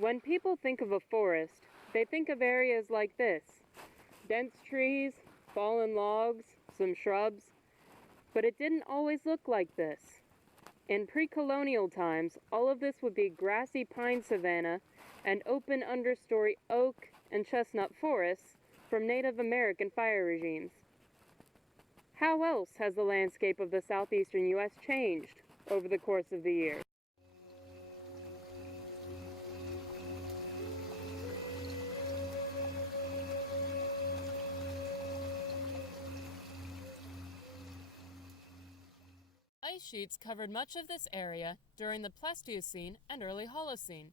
When people think of a forest, they think of areas like this: dense trees, fallen logs, some shrubs. But it didn't always look like this. In pre-colonial times, all of this would be grassy pine savanna and open understory oak and chestnut forests from Native American fire regimes. How else has the landscape of the southeastern U.S. changed over the course of the years? Ice sheets covered much of this area during the Pleistocene and early Holocene.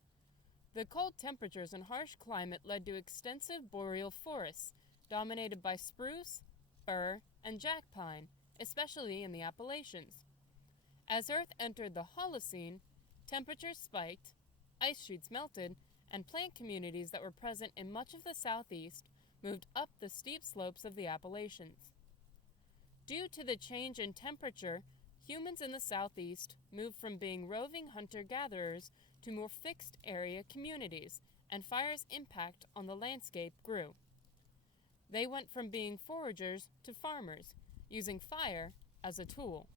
The cold temperatures and harsh climate led to extensive boreal forests dominated by spruce, fir, and jack pine, especially in the Appalachians. As Earth entered the Holocene, temperatures spiked, ice sheets melted, and plant communities that were present in much of the southeast moved up the steep slopes of the Appalachians. Due to the change in temperature, humans in the southeast moved from being roving hunter-gatherers to more fixed-area communities, and fire's impact on the landscape grew. They went from being foragers to farmers, using fire as a tool.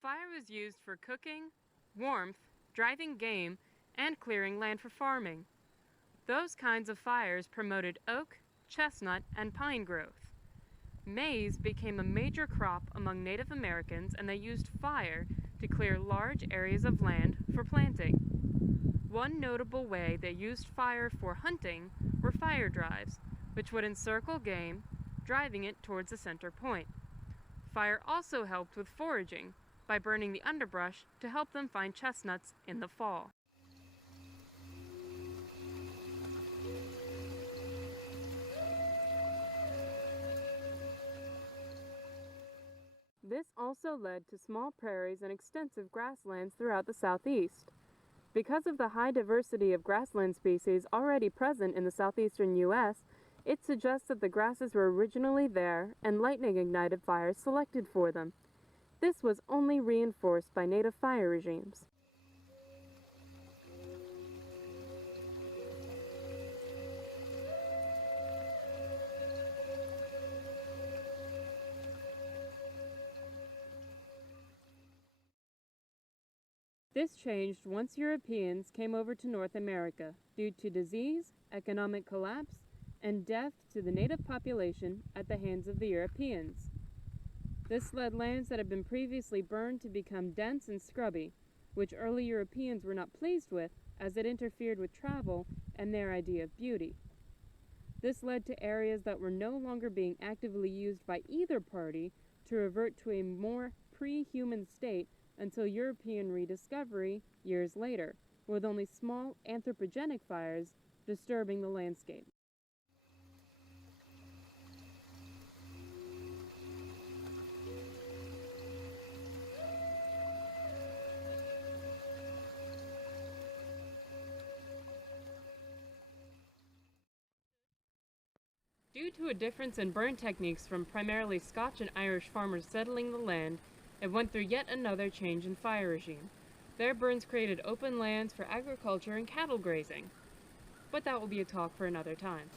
Fire was used for cooking, warmth, driving game, and clearing land for farming. Those kinds of fires promoted oak, chestnut, and pine growth. Maize became a major crop among Native Americans, and they used fire to clear large areas of land for planting. One notable way they used fire for hunting were fire drives, which would encircle game, driving it towards a center point. Fire also helped with foraging by burning the underbrush to help them find chestnuts in the fall. This also led to small prairies and extensive grasslands throughout the southeast. Because of the high diversity of grassland species already present in the southeastern U.S., it suggests that the grasses were originally there and lightning-ignited fires selected for them. This was only reinforced by native fire regimes. This changed once Europeans came over to North America due to disease, economic collapse, and death to the native population at the hands of the Europeans. This led lands that had been previously burned to become dense and scrubby, which early Europeans were not pleased with as it interfered with travel and their idea of beauty. This led to areas that were no longer being actively used by either party to revert to a more pre-human state until European rediscovery years later, with only small anthropogenic fires disturbing the landscape. Due to a difference in burn techniques from primarily Scotch and Irish farmers settling the land, it went through yet another change in fire regime. Their burns created open lands for agriculture and cattle grazing. But that will be a talk for another time.